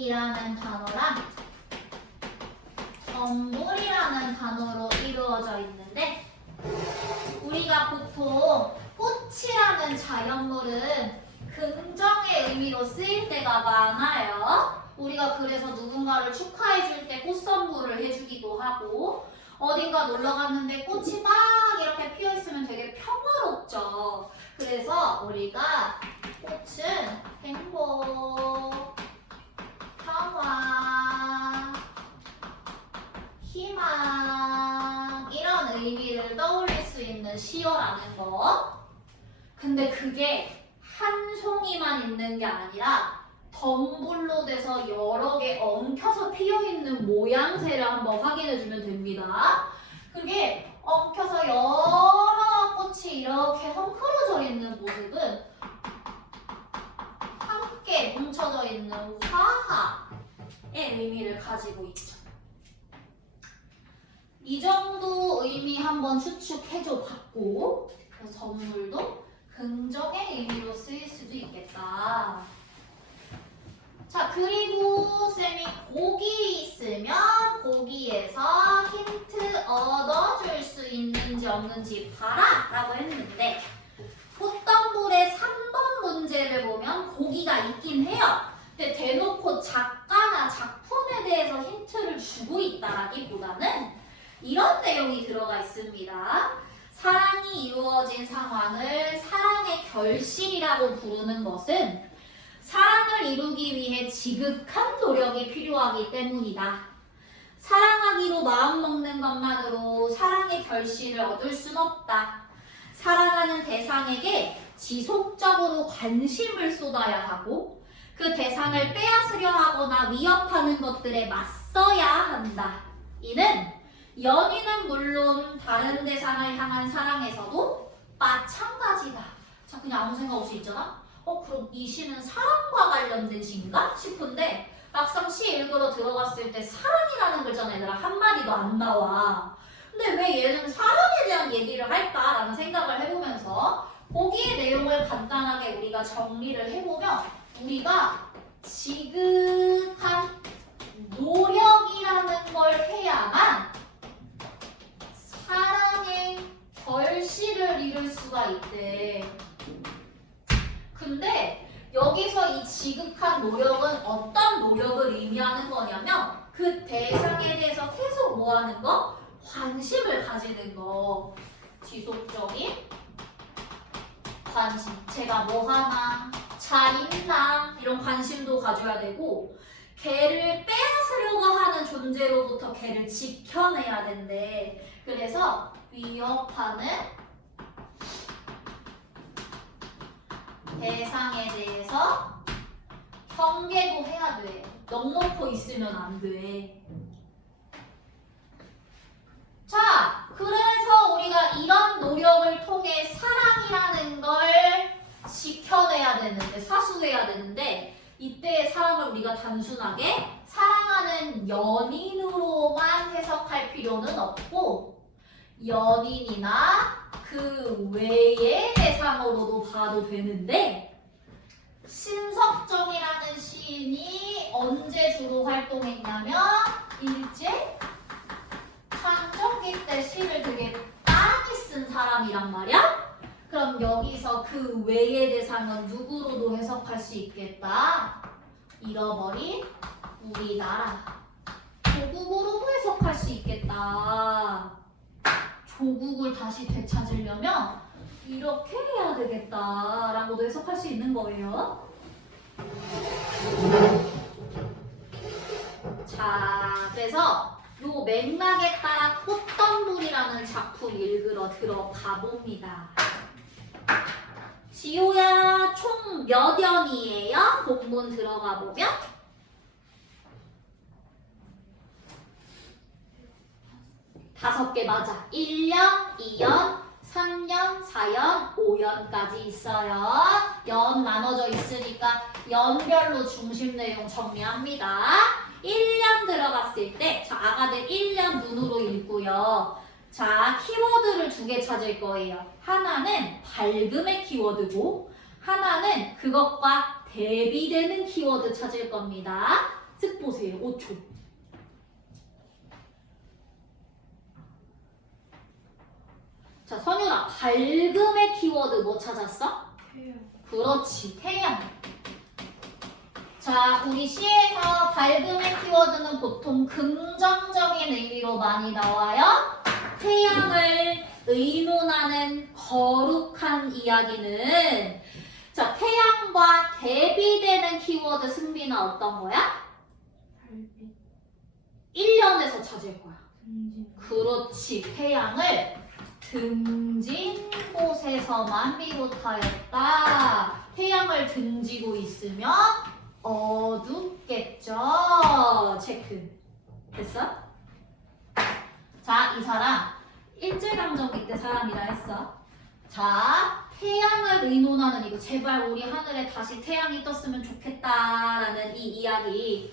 이라는 단어랑 선물이라는 단어로 이루어져 있는데 우리가 보통 꽃이라는 자연물은 긍정의 의미로 쓰일 때가 많아요. 우리가 그래서 누군가를 축하해줄 때 꽃 선물을 해주기도 하고 어딘가 놀러 갔는데 꽃이 막 이렇게 피어 있으면 되게 평화롭죠. 그래서 우리가 꽃은 행복, 평화, 희망 이런 의미를 떠올릴 수 있는 시어라는 거. 근데 그게 한 송이만 있는 게 아니라 덤불로 돼서 여러 개 엉켜서 피어있는 모양새를 한번 확인해주면 됩니다. 그게 엉켜서 여러 꽃이 이렇게 헝클어져 있는 모습은 함께 뭉쳐져 있는 화합의 의미를 가지고 있죠. 이 정도 의미 한번 추측해줘 봤고 선물도 긍정의 의미로 쓰일 수도 있겠다. 자, 그리고 쌤이 고기 있으면 고기에서 힌트 얻어줄 수 있는지 없는지 봐라 라고 했는데 꽃덤불의 3번 문제를 보면 고기가 있긴 해요. 근데 대놓고 작가나 작품에 대해서 힌트를 주고 있다라기보다는 이런 내용이 들어가 있습니다. 사랑이 이루어진 상황을 사랑의 결실이라고 부르는 것은 사랑을 이루기 위해 지극한 노력이 필요하기 때문이다. 사랑하기로 마음먹는 것만으로 사랑의 결실을 얻을 순 없다. 사랑하는 대상에게 지속적으로 관심을 쏟아야 하고 그 대상을 빼앗으려 하거나 위협하는 것들에 맞서야 한다. 이는 연인은 물론 다른 대상을 향한 사랑에서도 마찬가지다. 자, 그냥 아무 생각 없이 있잖아? 그럼 이 시는 사랑과 관련된 시인가? 싶은데 막상 시 읽으러 들어갔을 때 사랑이라는 글자는 얘들아 한 마디도 안 나와. 근데 왜 얘는 사랑에 대한 얘기를 할까라는 생각을 해보면서 거기의 내용을 간단하게 우리가 정리를 해보면 우리가 지극한 노력이라는 걸 해야만 사랑의 결실을 이룰 수가 있대. 근데 여기서 이 지극한 노력은 어떤 노력을 의미하는 거냐면 그 대상에 대해서 계속 뭐 하는 거? 관심을 가지는 거. 지속적인 관심. 제가 뭐 하나? 잘 있나? 이런 관심도 가져야 되고 걔를 빼앗으려고 하는 존재로부터 걔를 지켜내야 된대. 그래서 위협하는 대상에 대해서 경계도 해야 돼. 넉넉히 있으면 안 돼. 자, 그래서 우리가 이런 노력을 통해 사랑이라는 걸 지켜내야 되는데, 사수해야 되는데 이때의 사랑을 우리가 단순하게 사랑하는 연인으로만 해석할 필요는 없고 연인이나 그 외의 대상으로도 봐도 되는데 신석정이라는 시인이 언제 주로 활동했냐면 일제 창정기 때 시를 되게 많이 쓴 사람이란 말이야. 그럼 여기서 그 외의 대상은 누구로도 해석할 수 있겠다. 잃어버린 우리나라 조국으로도 해석할 수 있겠다. 조국을 다시 되찾으려면 이렇게 해야 되겠다라고도 해석할 수 있는 거예요. 자, 그래서 요 맥락에 따라 꽃덤불이라는 작품 읽으러 들어가 봅니다. 지호야, 총 몇 연이에요? 본문 들어가 보면 5개 맞아. 1년, 2년, 3년, 4년, 5년까지 있어요. 연 나눠져 있으니까 연별로 중심 내용 정리합니다. 1년 들어갔을 때, 자, 아가들 1년 눈으로 읽고요. 자, 키워드를 2개 찾을 거예요. 하나는 밝음의 키워드고, 하나는 그것과 대비되는 키워드 찾을 겁니다. 쓱 보세요. 5초. 자, 선율아, 밝음의 키워드 뭐 찾았어? 태양. 그렇지, 태양. 자, 우리 시에서 밝음의 키워드는 보통 긍정적인 의미로 많이 나와요. 태양을 의논하는 거룩한 이야기는 자, 태양과 대비되는 키워드 승빈아 어떤 거야? 달빛. 1년에서 찾을 거야. 등진. 그렇지, 태양을 등진 곳에서만 비롯하였다. 태양을 등지고 있으면 어둡겠죠. 체크. 됐어? 자, 이 사람 일제강점기 때 사람이라 했어. 자, 태양을 의논하는 이거 제발 우리 하늘에 다시 태양이 떴으면 좋겠다라는 이 이야기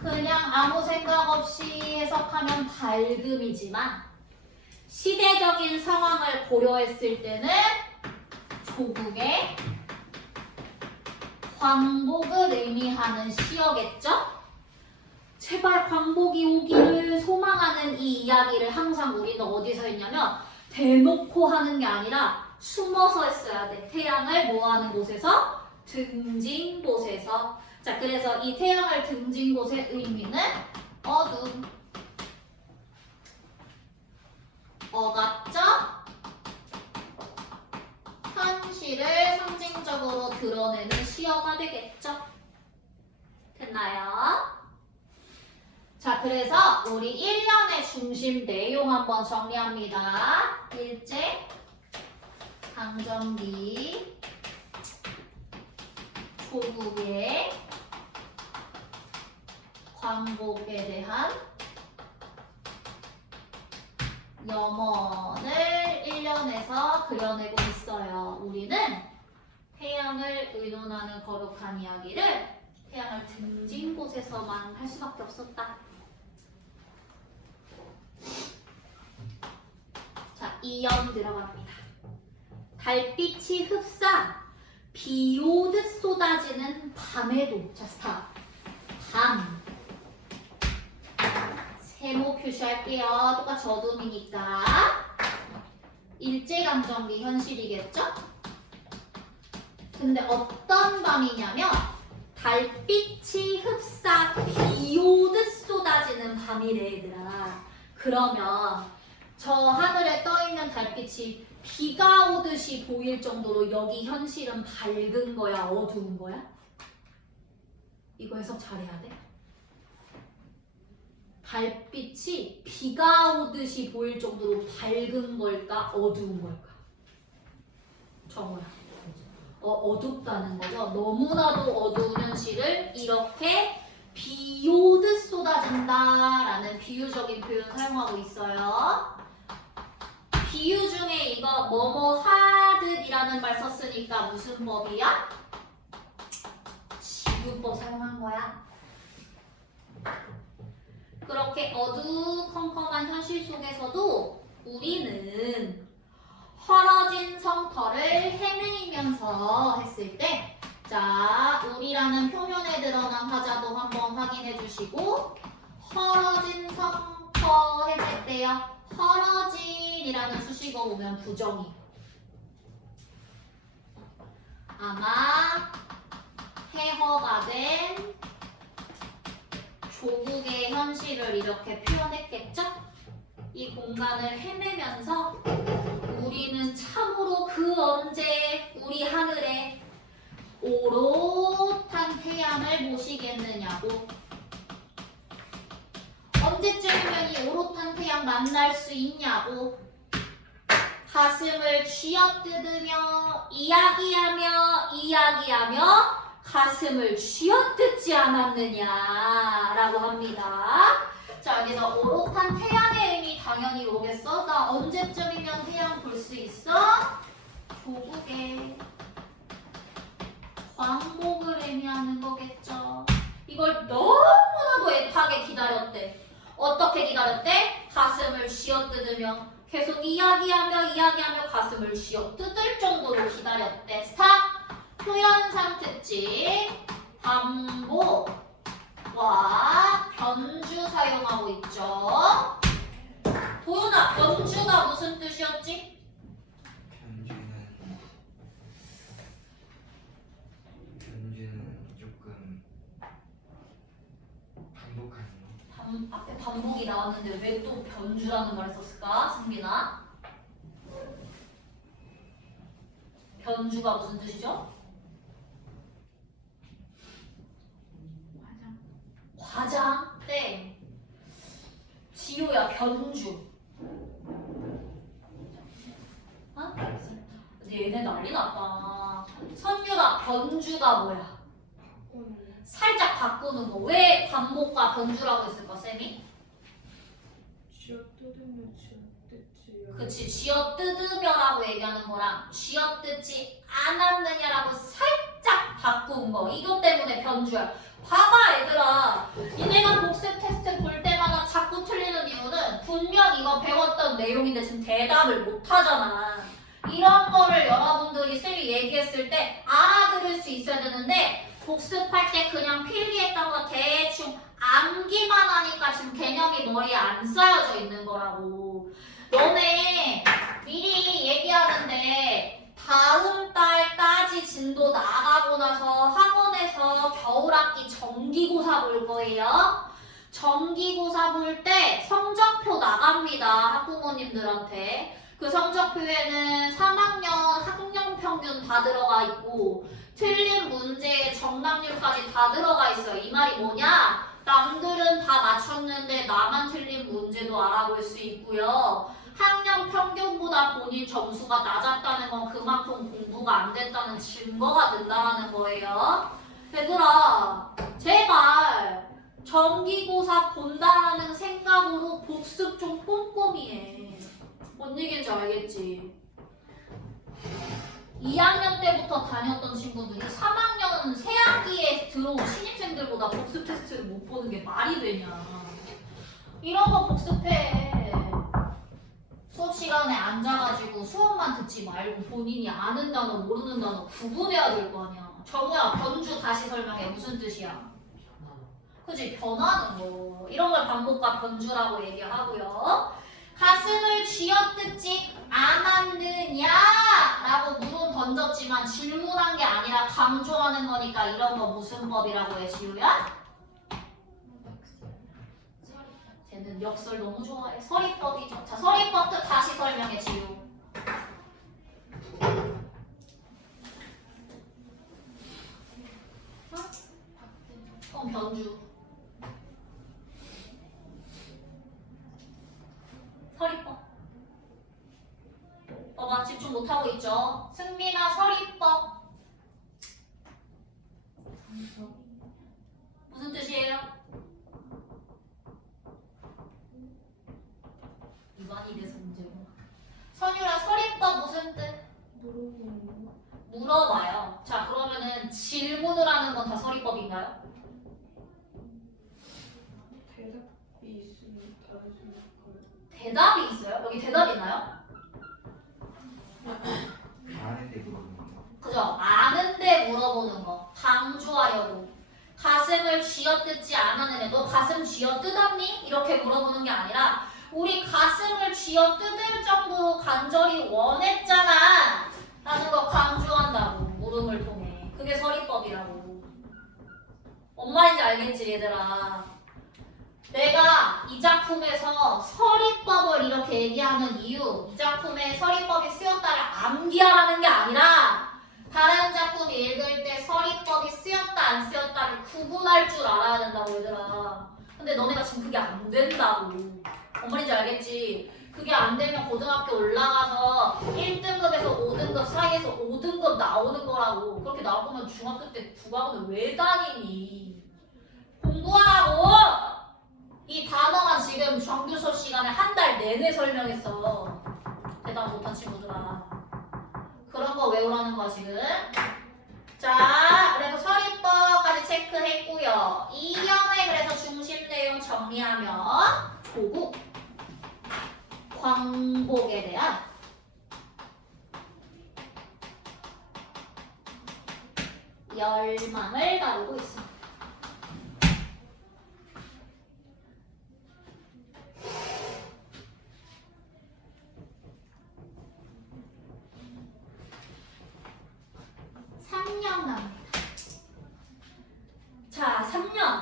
그냥 아무 생각 없이 해석하면 밝음이지만 시대적인 상황을 고려했을 때는 조국의 광복을 의미하는 시어겠죠? 제발 광복이 오기를 소망하는 이 이야기를 항상 우리는 어디서 했냐면 대놓고 하는 게 아니라 숨어서 했어야 돼. 태양을 뭐 하는 곳에서? 등진 곳에서. 자, 그래서 이 태양을 등진 곳의 의미는 어둠. 어같죠? 현실을 상징적으로 드러내는 시어가 되겠죠? 됐나요? 자, 그래서 우리 1년의 중심 내용 한번 정리합니다. 일제, 강점기, 조국의 광복에 대한 염원을 1년에서 그려내고 있어요. 우리는 태양을 의논하는 거룩한 이야기를 태양을 등진 곳에서만 할 수밖에 없었다. 자, 2연 들어갑니다. 달빛이 흡사 비 오듯 쏟아지는 밤에도. 자, 스탑. 밤. 세모 표시할게요. 똑같이 어둠이니까. 일제강점기 현실이겠죠? 근데 어떤 밤이냐면 달빛이 흡사 비 오듯 쏟아지는 밤이래, 얘들아. 그러면 저 하늘에 떠있는 달빛이 비가 오듯이 보일 정도로 여기 현실은 밝은 거야, 어두운 거야? 이거 해석 잘해야 돼. 달빛이 비가 오듯이 보일 정도로 밝은 걸까, 어두운 걸까? 정우야. 어둡다는 거죠. 너무나도 어두운 현실을 이렇게 비 오듯 쏟아진다라는 비유적인 표현 사용하고 있어요. 비유 중에 이거 뭐뭐 하듯이라는 말 썼으니까 무슨 법이야? 지구법 사용한 거야. 그렇게 어두컴컴한 현실 속에서도 우리는 헐어진 성터를 헤매이면서 했을 때, 자, 우리라는 표면에 드러난 화자도 한번 확인해 주시고, 헐어진 성터 했을 때요. 헐어진이라는 수식어 보면 부정이. 아마 해허가 된 조국의 현실을 이렇게 표현했겠죠? 이 공간을 헤매면서 우리는 참으로 그 언제 우리 하늘에 오롯한 태양을 모시겠느냐고. 언제쯤이면 이 오롯한 태양 만날 수 있냐고. 가슴을 쥐어뜯으며 이야기하며 가슴을 쥐어뜯지 않았느냐라고 합니다. 자, 여기서 오롯한 태양의 의미 당연히 오겠어. 나 언제쯤이면 태양 볼 수 있어? 조국의 광복을 의미하는 거겠죠. 이걸 너무나도 애타게 기다렸대. 어떻게 기다렸대? 가슴을 쥐어뜯으며 계속 이야기하며 가슴을 쥐어뜯을 정도로 기다렸대. 스탑! 표현상 특징 반복 나오고 있죠. 도윤아, 변주가 무슨 뜻이었지? 변주는 조금 반복하는 거. 앞에 반복이 나왔는데 왜 또 변주라는 말을 썼을까? 승민아. 변주가 무슨 뜻이죠? 과장. 땡. 지효야, 변주. 어? 근데 얘네 난리 났다. 선유라, 변주가 뭐야? 살짝 바꾸는 거. 왜 반복과 변주라고 했을까, 쌤이? 쥐어뜯으면 쥐어뜯지. 그치, 쥐어뜯으며라고 얘기하는 거랑 쥐어뜯지 않았느냐라고 살짝 바꾼 거. 이것 때문에 변주야. 봐봐, 얘들아. 니네가 복습 테스트 볼 때마다 자꾸 틀리는 이유는 분명 이거 배웠던 내용인데 지금 대답을 못 하잖아. 이런 거를 여러분들이 쌤이 얘기했을 때 알아들을 수 있어야 되는데 복습할 때 그냥 필기했던 거 대충 암기만 하니까 지금 개념이 머리에 안 쌓여져 있는 거라고. 너네 미리 얘기하는데 다음 달까지 진도 나가고 나서 학원에서 겨울학기 정기고사 볼 거예요. 정기고사 볼 때 성적표 나갑니다. 학부모님들한테. 그 성적표에는 3학년 학년 평균 다 들어가 있고 틀린 문제의 정답률까지 다 들어가 있어요. 이 말이 뭐냐? 남들은 다 맞췄는데 나만 틀린 문제도 알아볼 수 있고요. 학년 평균보다 본인 점수가 낮았다는 건 그만큼 공부가 안 됐다는 증거가 된다는 거예요. 얘들아, 제발 정기고사 본다라는 생각으로 복습 좀 꼼꼼히 해. 뭔 얘기인지 알겠지? 2학년 때부터 다녔던 친구들이 3학년 새학기에 들어온 신입생들보다 복습 테스트를 못 보는 게 말이 되냐. 이런 거 복습해. 수업 시간에 앉아가지고 수업만 듣지 말고 본인이 아는 단어 모르는 단어 구분해야 될 거 아니야. 정우야, 변주 다시 설명해. 무슨 뜻이야? 그치, 변하는 거. 이런 걸 반복과 변주라고 얘기하고요. 가슴을 쥐어뜯지 않았느냐? 라고 물음 던졌지만 질문한 게 아니라 강조하는 거니까 이런 거 무슨 법이라고 해, 지우야? 쟤는 역설 너무 좋아해. 서리법이죠. 자, 서리법 뜻 다시 설명해, 지우. 그럼 변주. 서리법. 봐봐, 집중 못하고 있죠? 승민아, 서리법. 무슨 뜻이에요? 입안이 돼서 문제고. 선유라, 서리법 무슨 뜻? 물어보는 거. 물어봐요. 자, 그러면은 질문을 하는 건 다 서리법인가요? 대답이 있으면 따라주는 거예요. 대답이 있어요? 여기 대답 있나요? 아는데 물어보는 거. 그죠? 아는데 물어보는 거. 강조하려고. 가슴을 쥐어뜯지 않았느냐. 너 가슴 쥐어뜯었니? 이렇게 물어보는 게 아니라 우리 가슴을 쥐어뜯을 정도로 간절히 원했잖아. 라는 거 강조한다고. 물음을 통해. 그게 서리법이라고. 뭔 말인지 알겠지, 얘들아? 내가 이 작품에서 서리법을 이렇게 얘기하는 이유, 이 작품에 서리법이 쓰였다를 암기하라는 게 아니라 다른 작품 읽을 때 서리법이 쓰였다 안 쓰였다를 구분할 줄 알아야 된다고, 얘들아. 근데 너네가 지금 그게 안 된다고. 뭔 말인지 알겠지? 그게 안 되면 고등학교 올라가서 1등급에서 5등급 사이에서 5등급 나오는 거라고. 그렇게 나오면 중학교 때 국악은 왜 다니니? 공부하라고! 이 단어만 지금 정규 수업 시간에 한 달 내내 설명했어. 대답 못한 친구들아. 그런 거 외우라는 거야, 지금. 자, 그래서 서리법까지 체크했고요. 2년에 그래서 중심 내용 정리하면 조국, 광복에 대한 열망을 다루고 있습니다.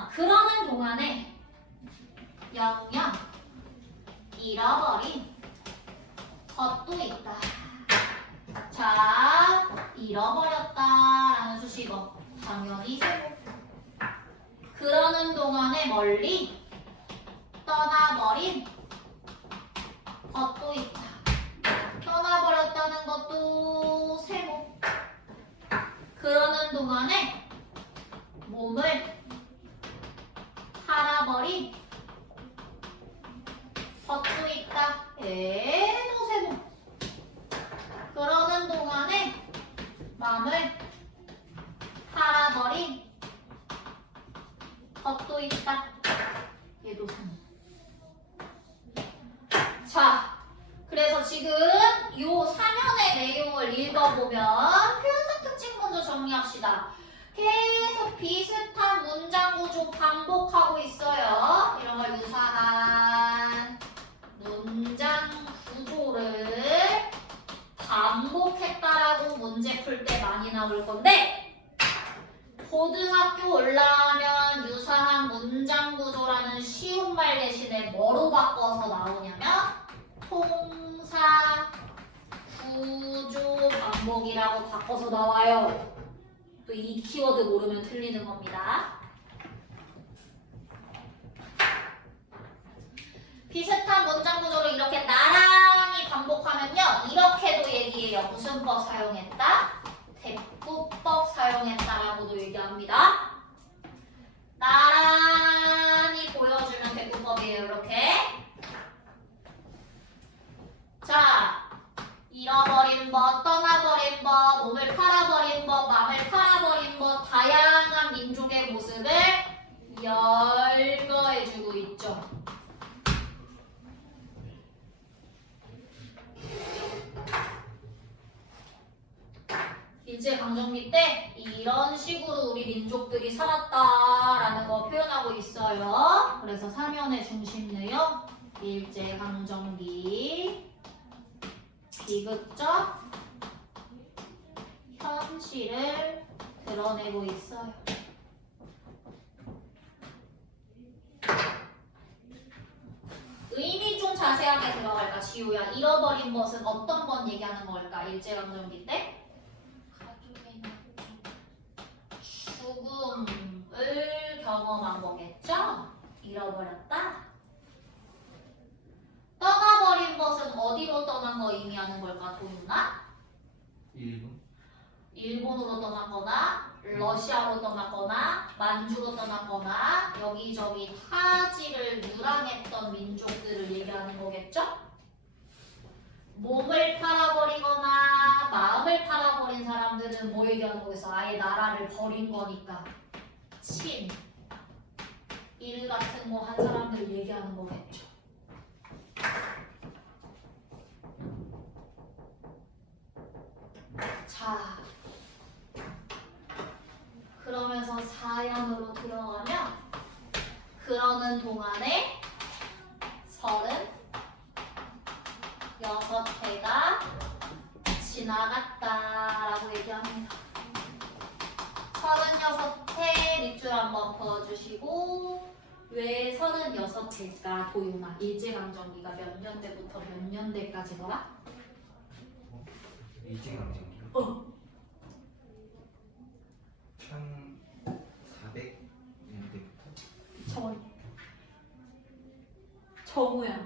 그러는 동안에 영영 잃어버린 것도 있다. 자, 잃어버렸다라는 수식어 당연히 세모. 그러는 동안에 멀리 떠나버린 것도 있다. 떠나버렸다는 것도 세모. 그러는 동안에 몸을 팔아버린 것도 있다. 얘도 세모. 그러는 동안에 마음을 팔아버린 것도 있다. 얘도 세모. 자, 그래서 지금 요 사면의 내용을 읽어보면 표현성 특징 먼저 정리합시다. 계속 비슷한 문장 구조 반복하고 있어요. 이런 걸 유사한 문장 구조를 반복했다라고 문제 풀 때 많이 나올 건데 고등학교 올라가면 유사한 문장 구조라는 쉬운 말 대신에 뭐로 바꿔서 나오냐면 통사 구조 반복이라고 바꿔서 나와요. 또 이 키워드 모르면 틀리는 겁니다. 비슷한 문장 구조를 이렇게 나란히 반복하면요. 이렇게도 얘기해요. 무슨 법 사용했다? 대꾸법 사용했다라고도 얘기합니다. 나란히 보여주면 대꾸법이에요. 이렇게. 자, 잃어버린 법, 떠나버린 법, 몸을 팔아버린 법, 마음을 팔아버린 법, 다양한 민족의 모습을 열거해주고 있죠. 일제강점기 때 이런 식으로 우리 민족들이 살았다라는 거 표현하고 있어요. 그래서 사면의 중심 내용, 일제강점기 비극적 현실을 드러내고 있어요. 의미 좀 자세하게 들어갈까, 지우야? 잃어버린 것은 어떤 건 얘기하는 걸까? 일제강점기 때? 죽음을 경험한 거겠죠? 잃어버렸다. 떠나버린 것은 어디로 떠난 거 의미하는 걸까, 도윤아? 일본? 일본으로 떠났거나 러시아로 떠났거나 만주로 떠났거나 여기저기 타지를 유랑했던 민족들을 얘기하는 거겠죠? 몸을 팔아버리거나 마음을 팔아버린 사람들은 뭐 얘기하는 거겠어? 아예 나라를 버린 거니까 친, 일 같은 거 한 사람들 얘기하는 거겠죠. 자, 그러면서 사연으로 들어가면 그러는 동안에 36회가 지나갔다라고 얘기합니다. 36회 밑줄 한번 그어주시고 왜 36회일까, 도윤아? 일제강점기가 몇 년대부터 몇 년대까지더라? 일제강점기? 1400년대부터? 정우야.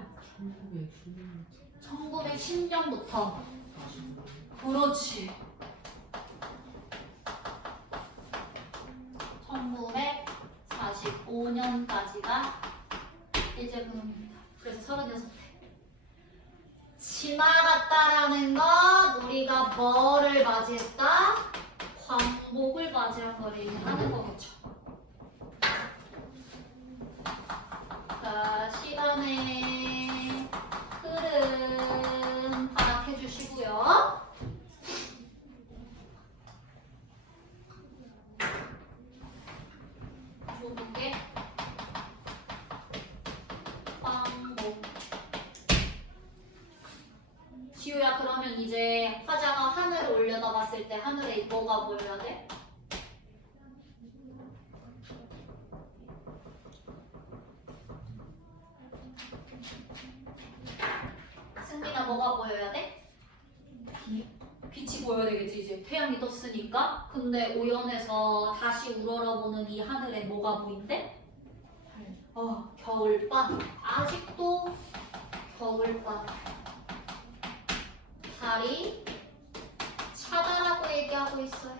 1910년부터. 그렇지. 1945년까지가 일제강점기입니다. 그래서 36회. 지나갔다라는 건 우리가 뭐를 맞이했다? 광복을 맞이한 걸 의미하는 거겠죠. 자, 시간의 흐름 파악해 주시고요. 조국의 광복. 지우야, 그러면 이제 화자가 하늘을 올려다 봤을 때 하늘에 뭐가 보여야 돼? 뭐가 보여야 돼? 빛이 보여야 되겠지 이제 태양이 떴으니까. 근데 오연에서 다시 우러러보는 이 하늘에 뭐가 보인대? 겨울밤. 아직도 겨울밤. 달이 차다라고 얘기하고 있어요.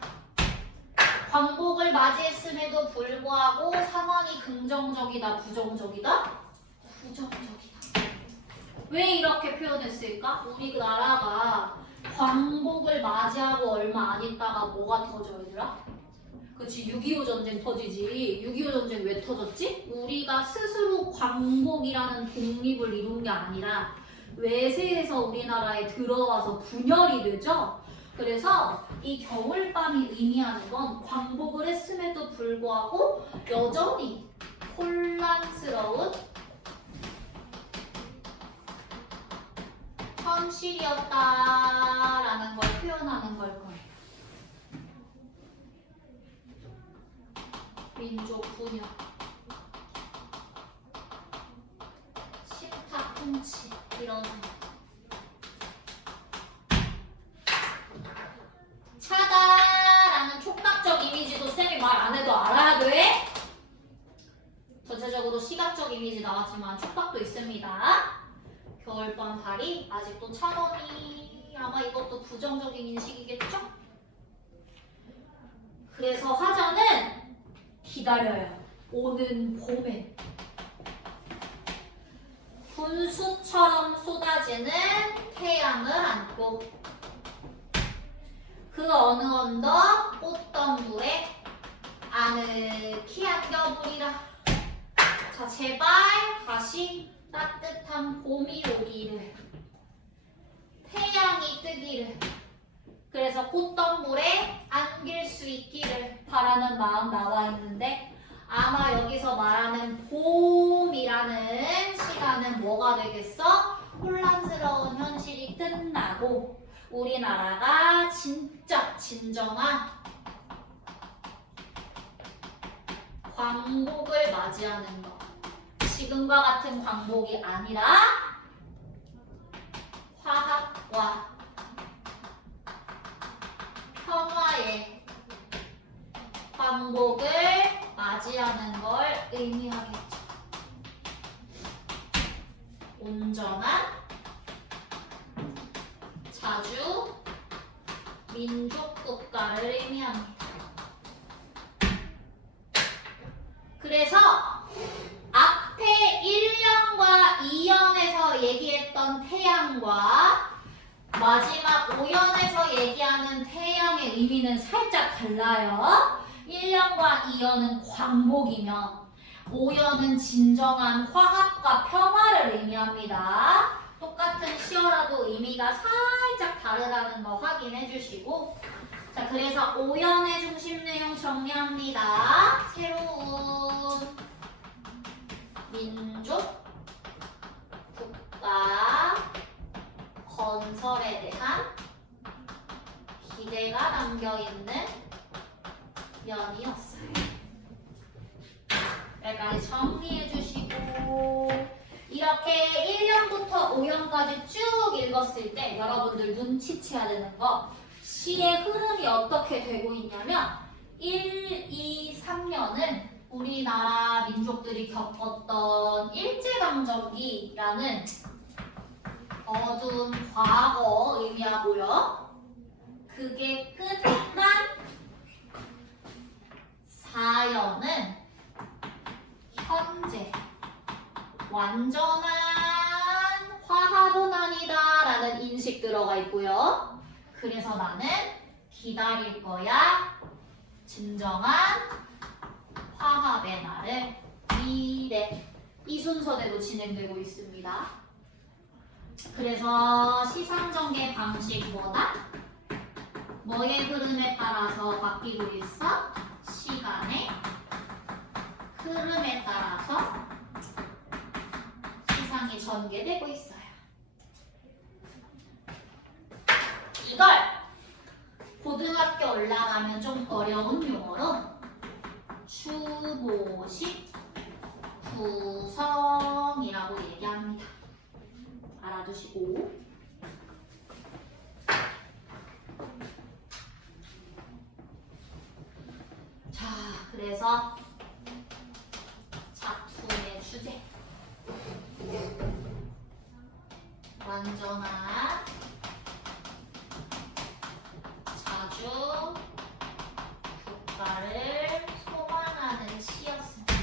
광복을 맞이했음에도 불구하고 상황이 긍정적이다, 부정적이다? 부정적이다. 왜 이렇게 표현했을까? 우리나라가 광복을 맞이하고 얼마 안 있다가 뭐가 터져 얘들아? 그치, 6.25 전쟁 터지지. 6.25 전쟁 왜 터졌지? 우리가 스스로 광복이라는 독립을 이룬 게 아니라 외세에서 우리나라에 들어와서 분열이 되죠. 그래서 이 겨울밤이 의미하는 건 광복을 했음에도 불구하고 여전히 혼란스러운 현실이었다라는 걸 표현하는 걸 거예요. 민족 분열, 식탁 통치 이런 차다라는 촉각적 이미지도 쌤이 말 안 해도 알아야 돼. 전체적으로 시각적 이미지 나왔지만 촉각도 있습니다. 겨울밤 달이 아직도 차더니 아마 이것도 부정적인 인식이겠죠? 그래서 화자는 기다려요. 오는 봄에 분수처럼 쏟아지는 태양을 안고 그 어느 언덕 꽃덤불에 아늑히 안겨보리라. 자, 제발 다시 따뜻한 봄이 오기를, 태양이 뜨기를, 그래서 꽃덤불에 안길 수 있기를 바라는 마음 나와 있는데, 아마 여기서 말하는 봄이라는 시간은 뭐가 되겠어? 혼란스러운 현실이 끝나고 우리나라가 진짜 진정한 광복을 맞이하는 것. 지금과 같은 광복이 아니라 화합과 평화의 광복을 맞이하는 걸 의미하겠죠. 온전한 자주 민족 국가를 의미합니다. 그래서 앞에 1년과 2년에서 얘기했던 태양과 마지막 5년에서 얘기하는 태양의 의미는 살짝 달라요. 1년과 2년은 광복이면 5년은 진정한 화합과 평화를 의미합니다. 똑같은 시어라도 의미가 살짝 다르다는 거 확인해 주시고, 자, 그래서 5년의 중심 내용 정리합니다. 새로운 민족 국가 건설에 대한 기대가 담겨있는 연이었어요. 여기까지 정리해 주시고, 이렇게 1년부터 5년까지 쭉 읽었을 때 여러분들 눈치채야 되는 거, 시의 흐름이 어떻게 되고 있냐면 1, 2, 3년은 우리나라 민족들이 겪었던 일제강점기라는 어두운 과거 의미하고요. 그게 끝난 4년은 현재 완전한 화합은 아니다라는 인식 들어가 있고요. 그래서 나는 기다릴 거야. 진정한 화합의 날을 미래. 이 순서대로 진행되고 있습니다. 그래서 시상전개 방식 뭐다? 뭐의 흐름에 따라서 바뀌고 있어? 시간의 흐름에 따라서 시상이 전개되고 있어요. 이걸 고등학교 올라가면 좀 어려운 용어로 추보식 구성이라고 얘기합니다. 알아두시고, 그래서 작품의 주제 완전한 자주 국가를 소망하는 시였습니다.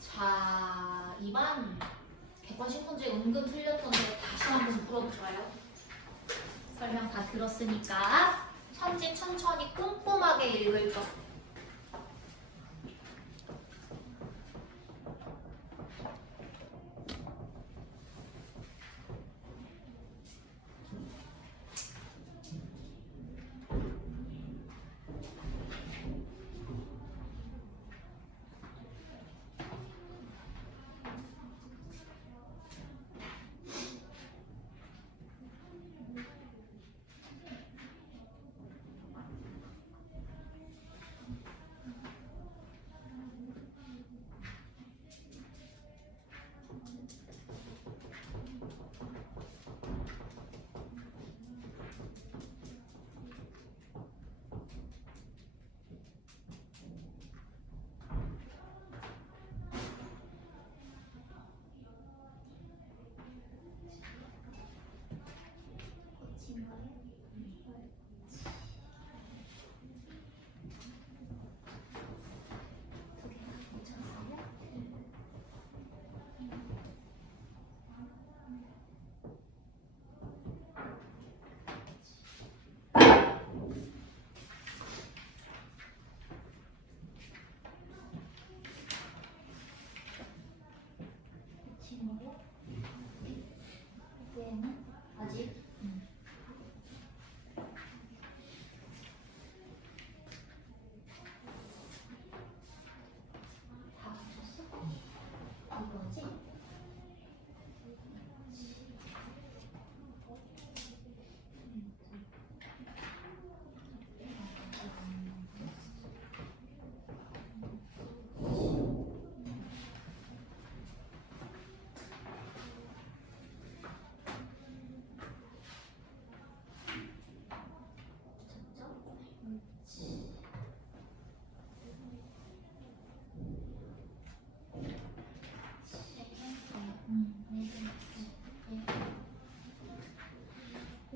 자, 2번 객관식 문제 은근 틀렸던데 다시 한번 물어볼까요? 설명 다 들었으니까 천지 천천히 꼼꼼하게 읽을 거. 얘는 아직 다 맞췄어? 이거지?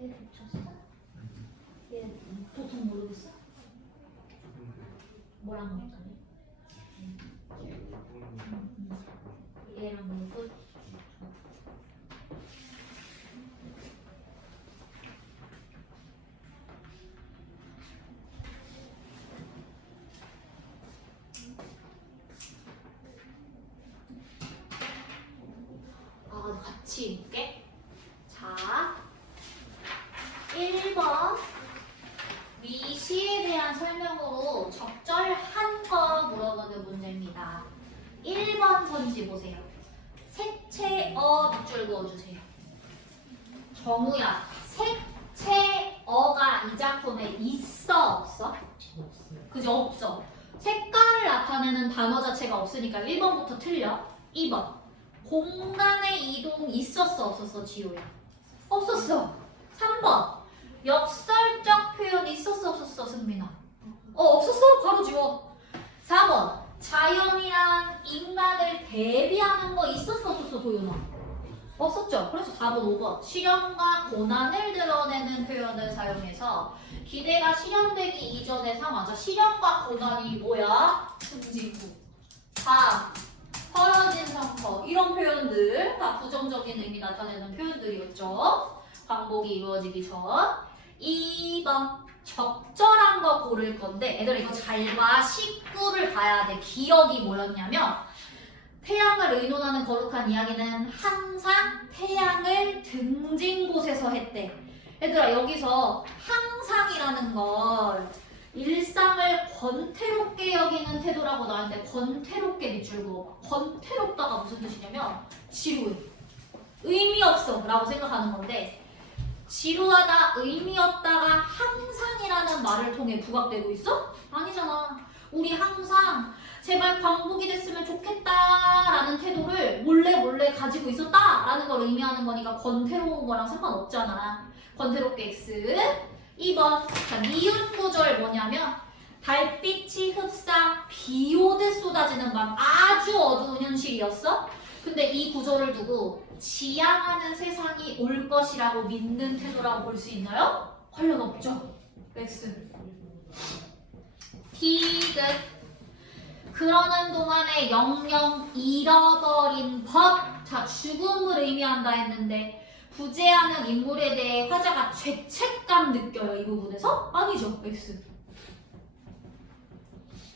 얘 붙였어? 얘 도통 모르겠어? 뭐랑 못하네? 얘랑 누구? 아, 같이 읽게. 자, 1번 위시에 대한 설명으로 적절한 거 물어보는 문제입니다. 1번 선지 보세요. 색채어 밑줄 그어주세요. 정우야, 색채어가 이 작품에 있어 없어? 없어요. 그죠? 없어. 색깔을 나타내는 단어 자체가 없으니까 1번부터 틀려. 2번 공간의 이동 있었어 없었어 지호야? 없었어. 3번 역설적 표현 있었어 없었어 승민아? 없었어. 바로 지워. 4번 자연이랑 인간을 대비하는 거 있었어 없었어 도윤아? 없었죠. 그래서 4번 5번 실현과 고난을 드러내는 표현을 사용해서 기대가 실현되기 이전의 상황. 실현과 고난이 뭐야? 승진구. 4. 벌어진 상처. 이런 표현들 다 부정적인 의미 나타내는 표현들이었죠. 광복이 이루어지기 전. 2번 적절한 거 고를 건데 애들아 이거 잘 봐. 19를 봐야 돼. 기억이 뭐였냐면 태양을 의논하는 거룩한 이야기는 항상 태양을 등진 곳에서 했대. 얘들아 여기서 항상이라는 걸 일상을 권태롭게 여기는 태도라고 나왔는데 권태롭게 밑줄 그어봐. 권태롭다가 무슨 뜻이냐면 지루해. 의미 없어 라고 생각하는 건데 지루하다, 의미 없다가 항상이라는 말을 통해 부각되고 있어? 아니잖아. 우리 항상 제발 광복이 됐으면 좋겠다라는 태도를 몰래 가지고 있었다라는 걸 의미하는 거니까 권태로운 거랑 상관없잖아. 권태롭게 X. 2번. 자, 니은 구절 뭐냐면 달빛이 흡사 비 오듯 쏟아지는 밤 아주 어두운 현실이었어. 근데 이 구절을 두고 지향하는 세상이 올 것이라고 믿는 태도라고 볼 수 있나요? 관련 없죠. X. 디귿. 그러는 동안에 영영 잃어버린 법. 자, 죽음을 의미한다 했는데 부재하는 인물에 대해 화자가 죄책감 느껴요. 이 부분에서? 아니죠. X.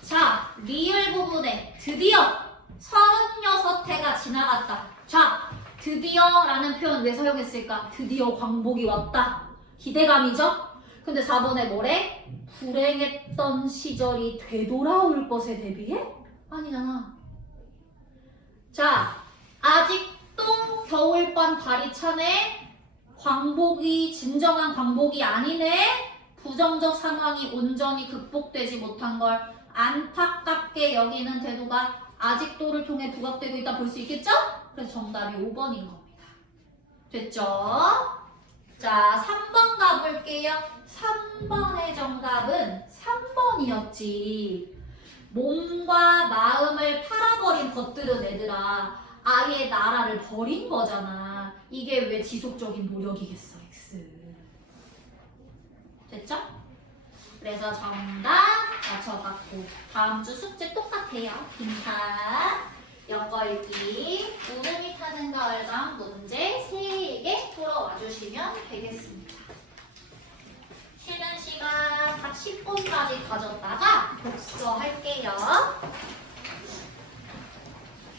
자, 리을 부분에 드디어 36해가 지나갔다. 자, 드디어라는 표현 왜 사용했을까? 드디어 광복이 왔다. 기대감이죠? 근데 4번에 뭐래? 불행했던 시절이 되돌아올 것에 대비해? 아니잖아. 자, 아직도 겨울밤 발이 차네? 광복이 진정한 광복이 아니네? 부정적 상황이 온전히 극복되지 못한 걸 안타깝게 여기는 태도가 아직도를 통해 부각되고 있다 볼 수 있겠죠? 그래서 정답이 5번인 겁니다. 됐죠? 자, 3번 가볼게요. 3번의 정답은 3번이었지. 몸과 마음을 팔아버린 것들은 얘들아 아예 나라를 버린 거잖아. 이게 왜 지속적인 노력이겠어, X. 됐죠? 그래서 정답 맞춰갖고 다음 주 숙제 똑같아요. 빈칸, 엿걸기, 우름이 타는 가을밤 문제 3개 풀어와 주시면 되겠습니다. 쉬는 시간 딱 10분까지 가졌다가 독서할게요.